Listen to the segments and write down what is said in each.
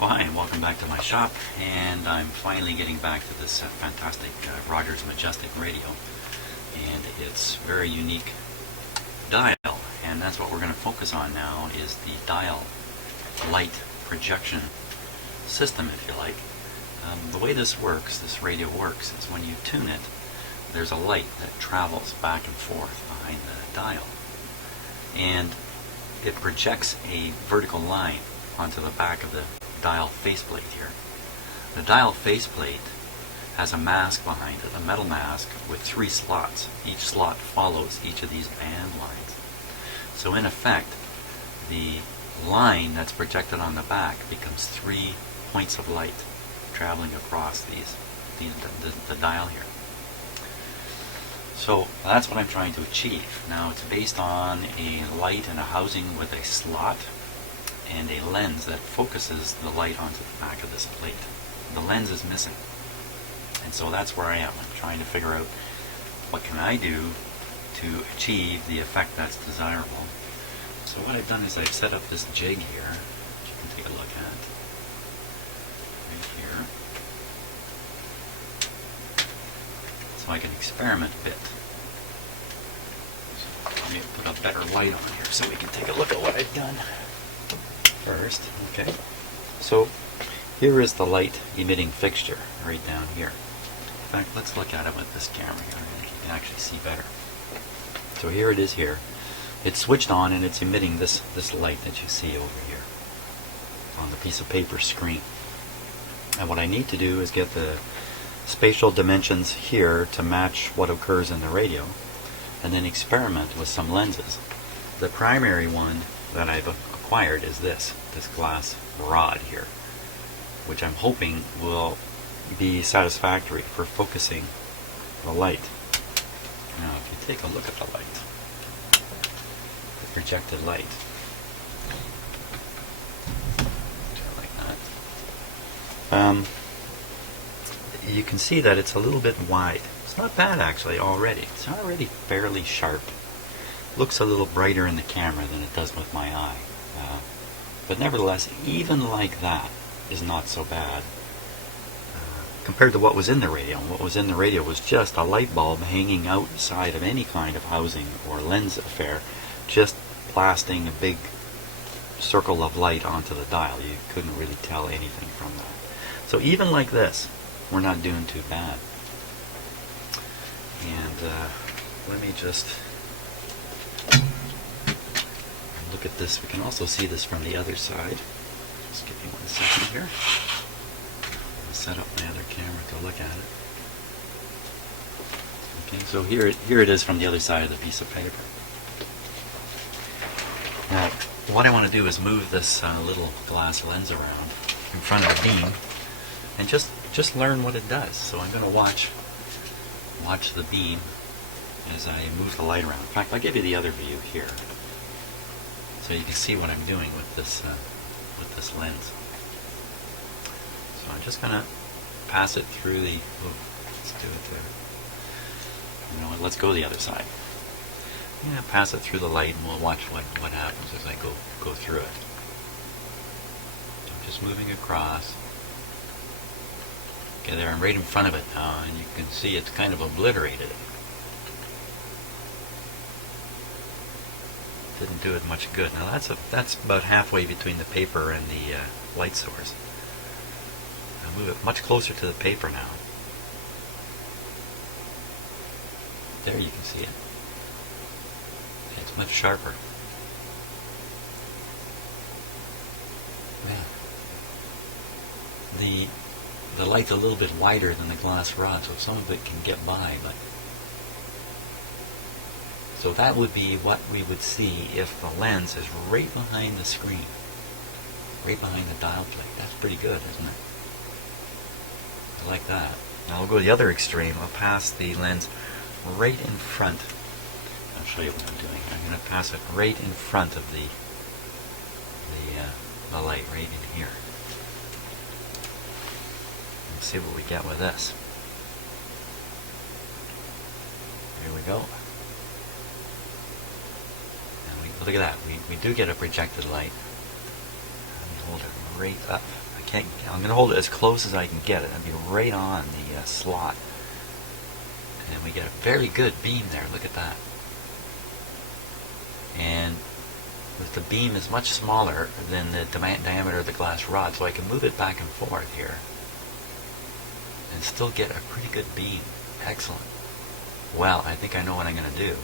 Well, hi, and welcome back to my shop, and I'm finally getting back to this fantastic Rogers Majestic radio, and its very unique dial, and that's what we're going to focus on now, is the dial light projection system, if you like. The way this works, this radio works, is when you tune it, there's a light that travels back and forth behind the dial, and it projects a vertical line onto the back of the dial faceplate here. The dial faceplate has a mask behind it, a metal mask with 3 slots. Each slot follows each of these band lines. So in effect, the line that's projected on the back becomes 3 points of light traveling across the dial here. So that's what I'm trying to achieve. Now it's based on a light and a housing with a slot and a lens that focuses the light onto the back of this plate. The lens is missing. And so that's where I am. I'm trying to figure out what can I do to achieve the effect that's desirable. So what I've done is I've set up this jig here, which you can take a look at. Right here. So I can experiment a bit. So let me put a better light on here so we can take a look at what I've done first. Okay, so here is the light emitting fixture right down here. In fact, let's look at it with this camera here. I think you can actually see better. So here it is here. It's switched on and it's emitting this light that you see over here on the piece of paper screen. And what I need to do is get the spatial dimensions here to match what occurs in the radio, and then experiment with some lenses. The primary one that I've acquired is this glass rod here, which I'm hoping will be satisfactory for focusing the light. Now if you take a look at the light, the projected light, like that, you can see that it's a little bit wide. It's not bad actually already. It's already fairly sharp. Looks a little brighter in the camera than it does with my eye. But nevertheless, even like that is not so bad compared to what was in the radio. What was in the radio was just a light bulb hanging outside of any kind of housing or lens affair, just blasting a big circle of light onto the dial. You couldn't really tell anything from that. So even like this, we're not doing too bad. And let me just look at this. We can also see this from the other side. Just give me 1 second here. I'll set up my other camera to look at it. Okay, so here it is from the other side of the piece of paper. Now, what I want to do is move this little glass lens around in front of the beam and just learn what it does. So I'm going to watch the beam as I move the light around. In fact, I'll give you the other view here, so you can see what I'm doing with this lens. So I'm just going to pass it through the. Let's do it there. You know what? Let's go the other side. I'm going to pass it through the light, and we'll watch what happens as I go through it. So I'm just moving across. Okay, there I'm right in front of it now, and you can see it's kind of obliterated it. Didn't do it much good. Now that's about halfway between the paper and the light source. I'll move it much closer to the paper now. There you can see it. It's much sharper. Man. The light's a little bit wider than the glass rod, so some of it can get by, but so that would be what we would see if the lens is right behind the screen, right behind the dial plate. That's pretty good, isn't it? I like that. Now I'll go to the other extreme. I'll pass the lens right in front. I'll show you what I'm doing. I'm going to pass it right in front of the light, right in here. Let's see what we get with this. Here we go. And look at that. We do get a projected light. Let me hold it right up can't. I'm going to hold it as close as I can get it. It'll be right on the slot, and we get a very good beam there. Look at that. And the beam is much smaller than the diameter of the glass rod, so I can move it back and forth here and still get a pretty good beam. Excellent. Well, I think I know what I'm going to do.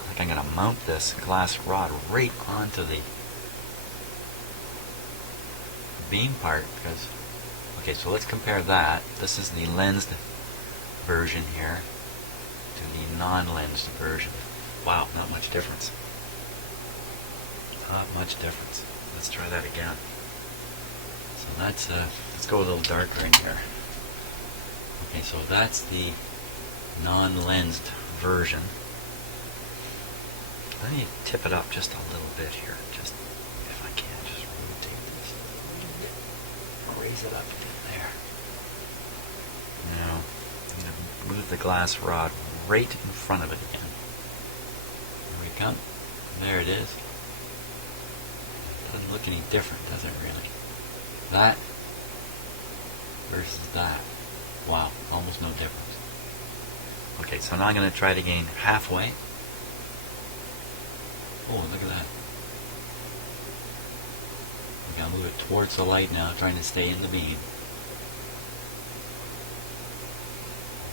I think I'm going to mount this glass rod right onto the beam part, because, okay, so let's compare that. This is the lensed version here to the non-lensed version. Wow, not much difference. Not much difference. Let's try that again. So that's, let's go a little darker in here. Okay, so that's the non-lensed version. Let me tip it up just a little bit here, just if I can, just rotate this. Raise it up a bit there. Now, I'm going to move the glass rod right in front of it again. There we go. There it is. Doesn't look any different, does it really? That versus that. Wow, almost no difference. Okay, so now I'm going to try it again halfway. Oh, look at that. Okay, I'll move it towards the light now, trying to stay in the beam.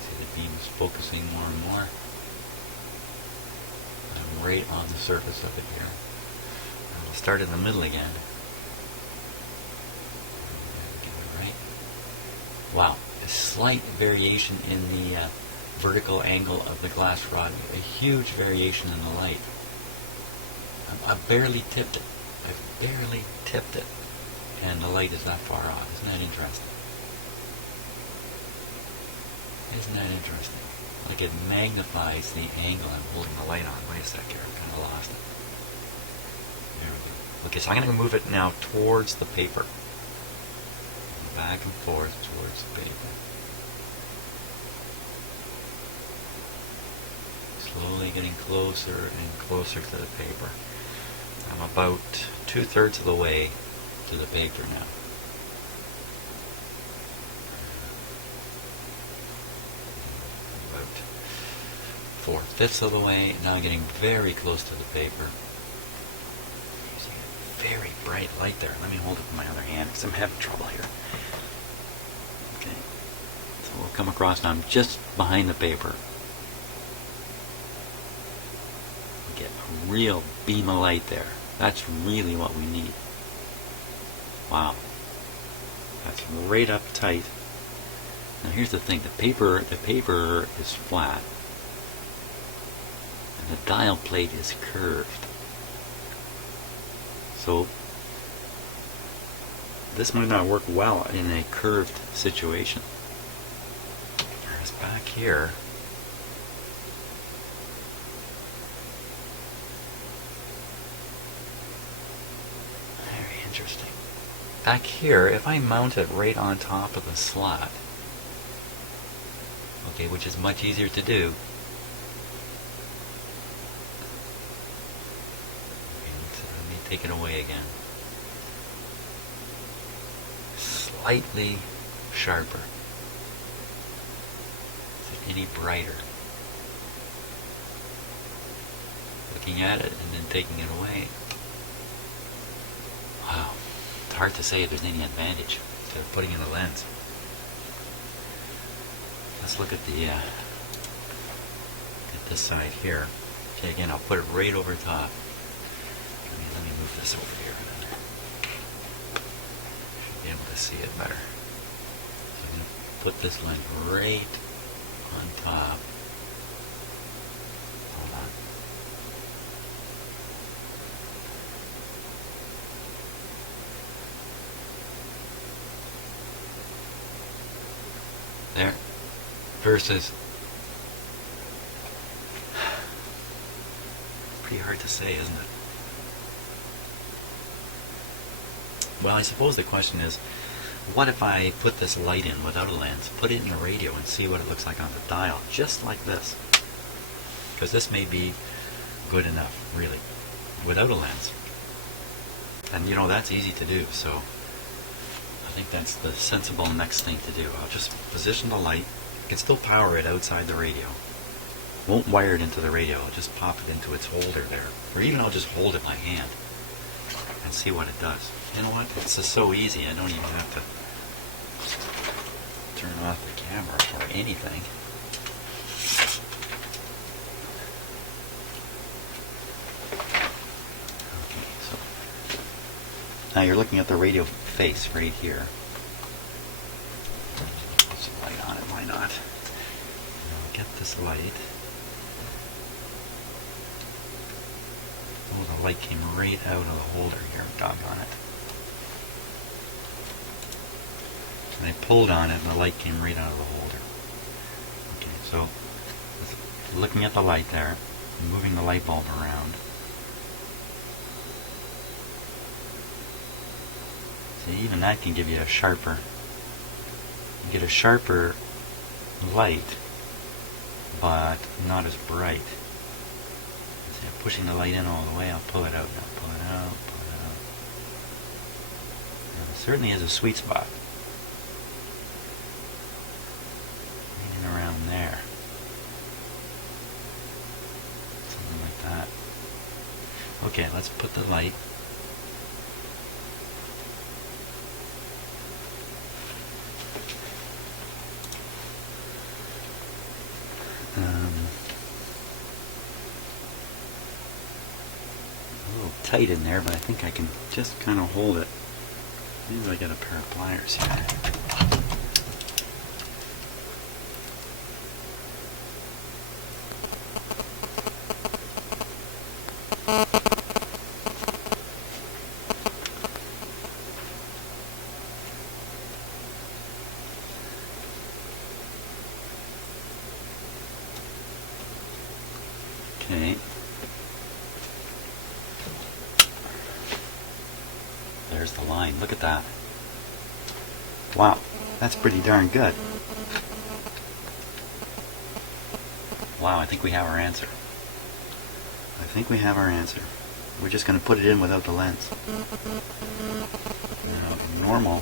See the beam is focusing more and more. I'm right on the surface of it here. I'll start in the middle again. Get it right. Wow, a slight variation in the vertical angle of the glass rod. A huge variation in the light. I barely tipped it. I barely tipped it. And the light is that far off. Isn't that interesting? Isn't that interesting? Like it magnifies the angle I'm holding the light on. Wait a sec here. I kind of lost it. There we go. Okay, so I'm going to move it now towards the paper. Back and forth towards the paper. Slowly getting closer and closer to the paper. I'm about 2/3 of the way to the paper now. About 4/5 of the way. Now I'm getting very close to the paper. You see a very bright light there. Let me hold it with my other hand because I'm having trouble here. Okay. So we'll come across now. I'm just behind the paper. We get a real beam of light there. That's really what we need. Wow. That's right up tight. Now here's the thing, the paper is flat and the dial plate is curved. So this might not work well in a curved situation. Whereas back here, interesting. Back here, if I mount it right on top of the slot, okay, which is much easier to do. And let me take it away again. Slightly sharper. Is it any brighter? Looking at it and then taking it away. Wow, it's hard to say if there's any advantage to putting in the lens. Let's look at the at this side here. Okay, again, I'll put it right over top. Let me move this over here. Should be able to see it better. So I'm going to put this lens right on top. Hold on. There. Versus, pretty hard to say, isn't it? Well, I suppose the question is, what if I put this light in without a lens, put it in a radio and see what it looks like on the dial, just like this? Because this may be good enough, really, without a lens. And you know, that's easy to do, so think that's the sensible next thing to do. I'll just position the light. I can still power it outside the radio. Won't wire it into the radio. I'll just pop it into its holder there. Or even I'll just hold it in my hand and see what it does. You know what? It's just so easy. I don't even have to turn off the camera or anything. Okay, so now you're looking at the radio face right here. There's a light on it, why not? I'll get this light. Oh, the light came right out of the holder here, doggone it. And I pulled on it and the light came right out of the holder. Okay, so looking at the light there, moving the light bulb around. See, even that can give you a sharper, you get a sharper light, but not as bright. See, I'm pushing the light in all the way, I'll pull it out now, pull it out, pull it out. Now, it certainly is a sweet spot. Around there, something like that. Okay, let's put the light. A little tight in there, but I think I can just kind of hold it. Maybe I get a pair of pliers here. Okay. There's the line. Look at that. Wow, that's pretty darn good. Wow, I think we have our answer. I think we have our answer. We're just going to put it in without the lens. Now, normal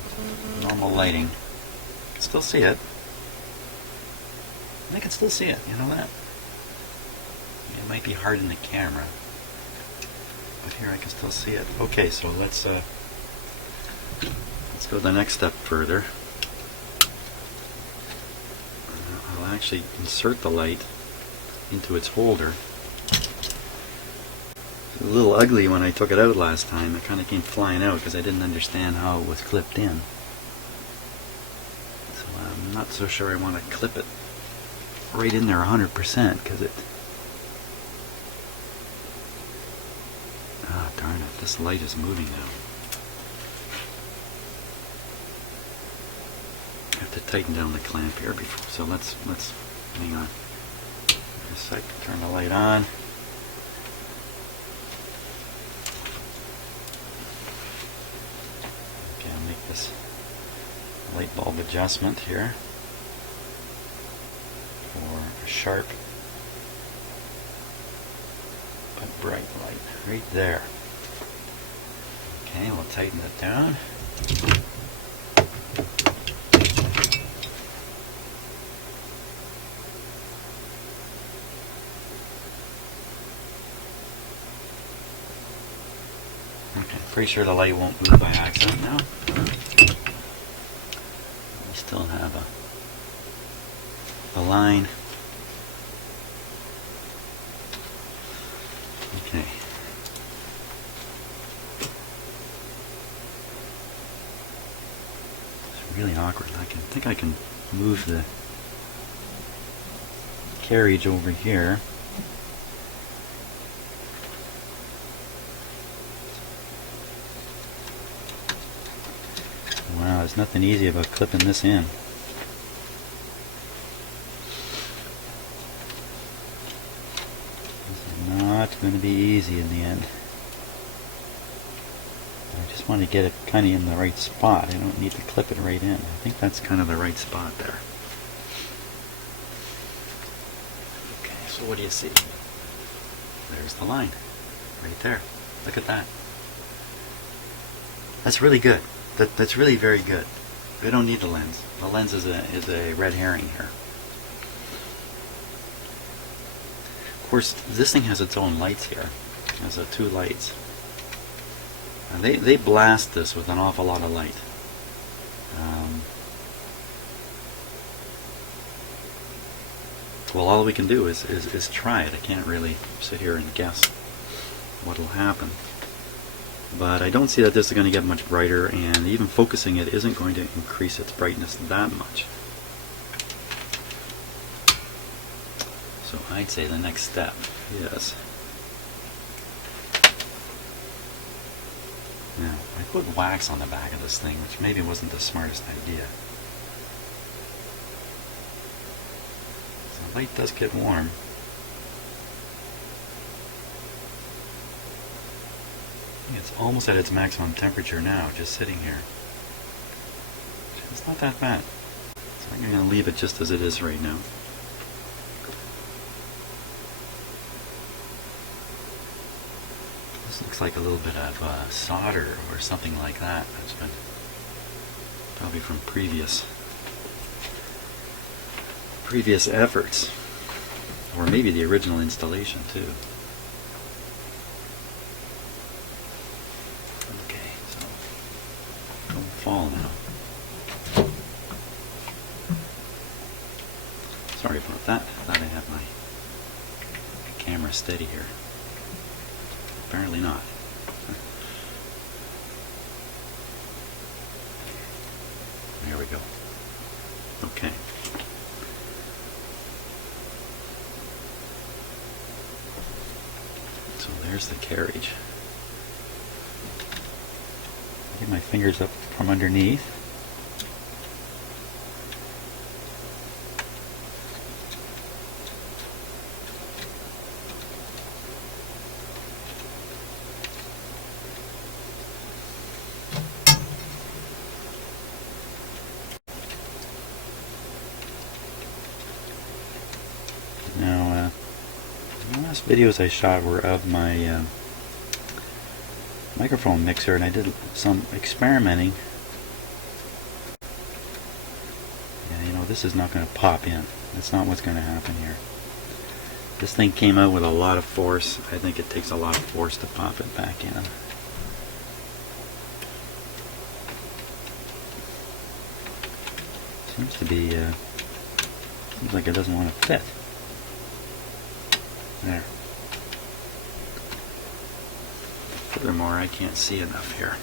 lighting. I can still see it. I can still see it, you know that? It might be hard in the camera, but here I can still see it. Okay, so let's go the next step further. I'll actually insert the light into its holder. It was a little ugly when I took it out last time. It kind of came flying out because I didn't understand how it was clipped in. So I'm not so sure I want to clip it right in there 100% because it... Ah, darn it, this light is moving now. I have to tighten down the clamp here before, so let's hang on. Just a sec, turn the light on. Okay, I'll make this light bulb adjustment here for a sharp but bright light right there. Okay, we'll tighten it down. Okay, pretty sure the light won't move by accident now. We still have a line. Okay. It's really awkward. I think I can move the carriage over here. Wow, there's nothing easy about clipping this in. This is not going to be easy in the end. I just want to get it kind of in the right spot. I don't need to clip it right in. I think that's kind of the right spot there. Okay, so what do you see? There's the line. Right there. Look at that. That's really good. That's really very good. We don't need the lens. The lens is a red herring here. Of course, this thing has its own lights here. It has 2 lights. And they blast this with an awful lot of light. Well, all we can do is try it. I can't really sit here and guess what will happen. But I don't see that this is going to get much brighter, and even focusing it isn't going to increase its brightness that much. So I'd say the next step is, now I put wax on the back of this thing, which maybe wasn't the smartest idea. So the light does get warm. It's almost at its maximum temperature now, just sitting here. It's not that bad. So I'm going to leave it just as it is right now. This looks like a little bit of solder or something like that. That's been probably from previous efforts, or maybe the original installation too. Okay, so don't fall now. Sorry about that. I thought I had my camera steady here. Apparently not. There we go. Okay. So there's the carriage. Get my fingers up from underneath. Now, the last videos I shot were of my microphone mixer, and I did some experimenting. And you know, this is not going to pop in. That's not what's going to happen here. This thing came out with a lot of force. I think it takes a lot of force to pop it back in. Seems to be, seems like it doesn't want to fit. There. Furthermore, I can't see enough here.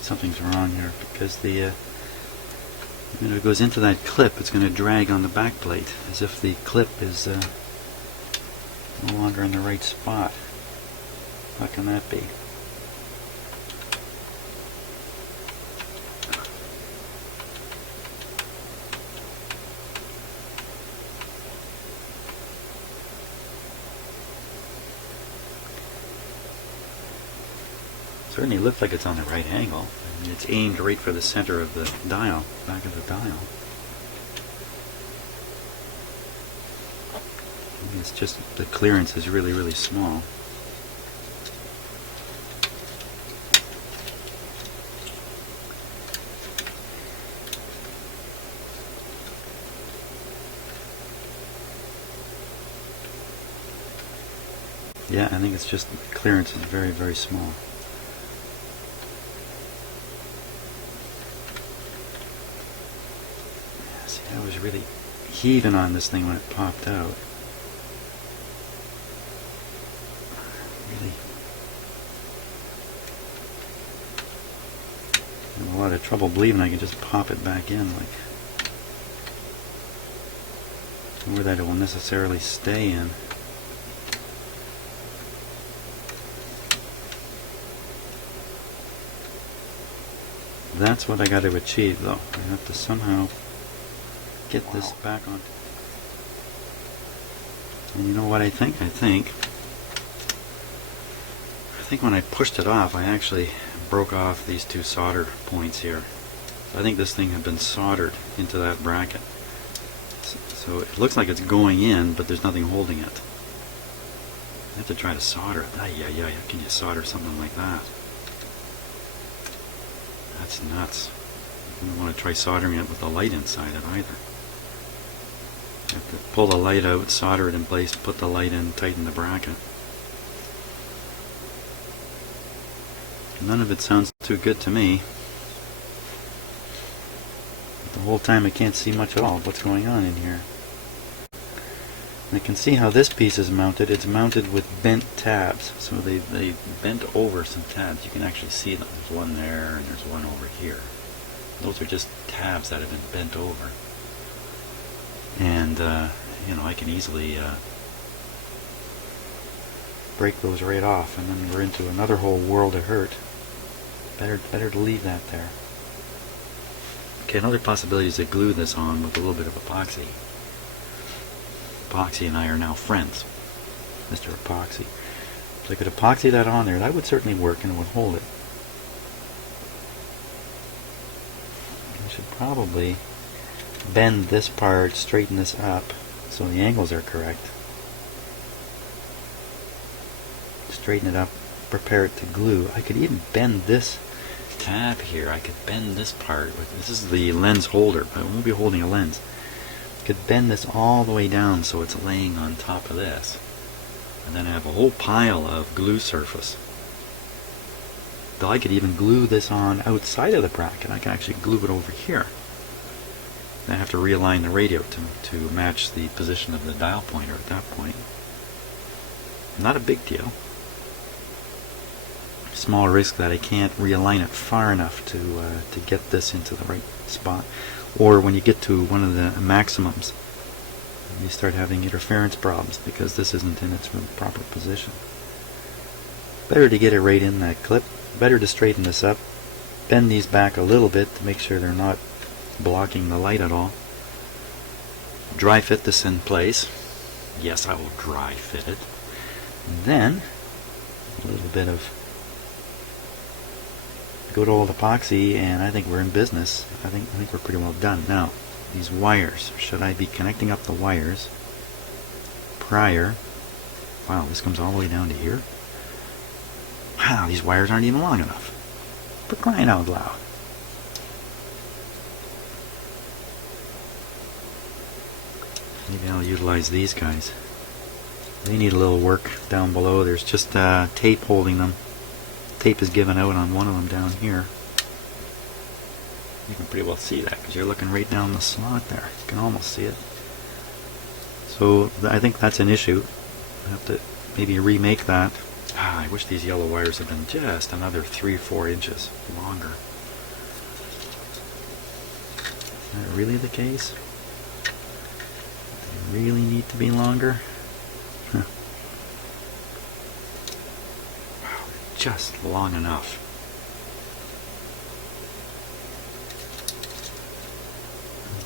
Something's wrong here, because the when it goes into that clip, it's going to drag on the back plate as if the clip is no longer in the right spot. How can that be? Certainly looks like it's on the right angle. I mean, it's aimed right for the center of the dial, back of the dial. It's just the clearance is really, really small. Yeah, I think it's just the clearance is very, very small. I was really heaving on this thing when it popped out. Really had a lot of trouble believing I could just pop it back in, like, or that it will necessarily stay in. That's what I got to achieve, though. I have to somehow get this back on. And you know what I think? I think think when I pushed it off, I actually broke off these two solder points here. So I think this thing had been soldered into that bracket. So it looks like it's going in, but there's nothing holding it. I have to try to solder it. How can you solder something like that? That's nuts. You don't want to try soldering it with the light inside it either. You have to pull the light out, solder it in place, put the light in, tighten the bracket. None of it sounds too good to me. The whole time I can't see much at all of what's going on in here. And I can see how this piece is mounted. It's mounted with bent tabs. So they bent over some tabs. You can actually see them. There's one there and there's one over here. Those are just tabs that have been bent over. And, you know, I can easily break those right off, and then we're into another whole world of hurt. Better to leave that there. Okay, another possibility is to glue this on with a little bit of epoxy. Epoxy and I are now friends, Mr. Epoxy. So I could epoxy that on there. That would certainly work and it would hold it. I should probably bend this part, straighten this up so the angles are correct. Straighten it up, prepare it to glue. I could even bend this tab here. I could bend this part. This is the lens holder, but I won't be holding a lens. I could bend this all the way down so it's laying on top of this. And then I have a whole pile of glue surface. Though I could even glue this on outside of the bracket. I can actually glue it over here. Then I have to realign the radio to match the position of the dial pointer at that point. Not a big deal. Small risk that I can't realign it far enough to get this into the right spot. Or when you get to one of the maximums, you start having interference problems because this isn't in its proper position. Better to get it right in that clip. Better to straighten this up. Bend these back a little bit to make sure they're not blocking the light at all. Dry fit this in place. Yes, I will dry fit it. And then a little bit of good old epoxy, and I think we're in business. I think we're pretty well done. Now, these wires. Should I be connecting up the wires prior? Wow, this comes all the way down to here. Wow, these wires aren't even long enough. For crying out loud. Maybe I'll utilize these guys. They need a little work down below. There's just tape holding them. Tape is given out on one of them down here. You can pretty well see that because you're looking right down the slot there. You can almost see it. So I think that's an issue. I have to maybe remake that. I wish these yellow wires had been just another 3 or 4 inches longer. Is that really the case? They really need to be longer? Huh. Wow, just long enough.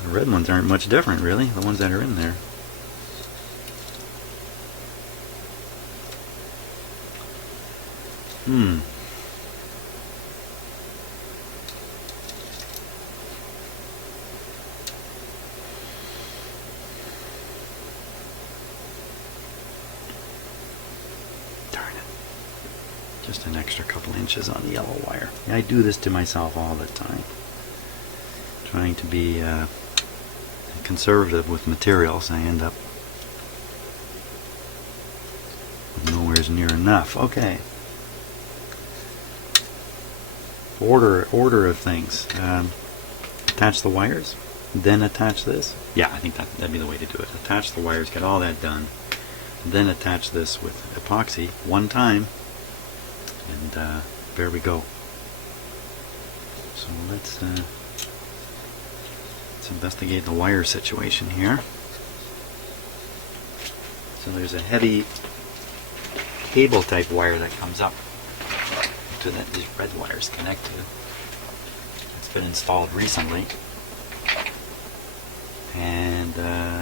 The red ones aren't much different, really, the ones that are in there. Darn it. Just an extra couple inches on the yellow wire. I do this to myself all the time. Trying to be conservative with materials. I end up with nowhere's near enough. Okay. Order of things. Attach the wires, then attach this. Yeah, I think that'd be the way to do it. Attach the wires, get all that done, then attach this with epoxy one time, and there we go. So let's investigate the wire situation here. So there's a heavy cable type wire that comes up to that these red wires connect to. It's been installed recently, and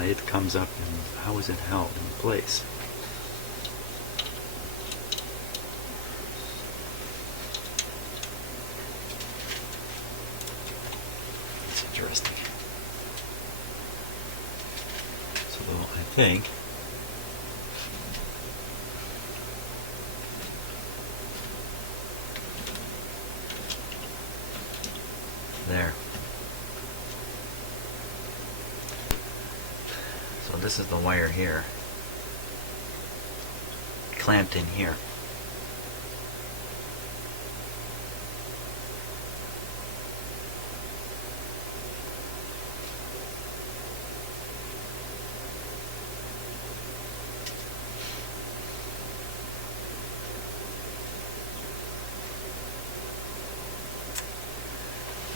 it comes up, and how is it held in place? interesting. So I think there. So this is the wire here, clamped in here.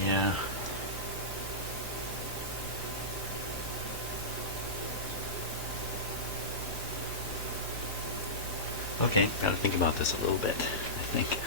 Yeah. Okay, gotta think about this a little bit, I think.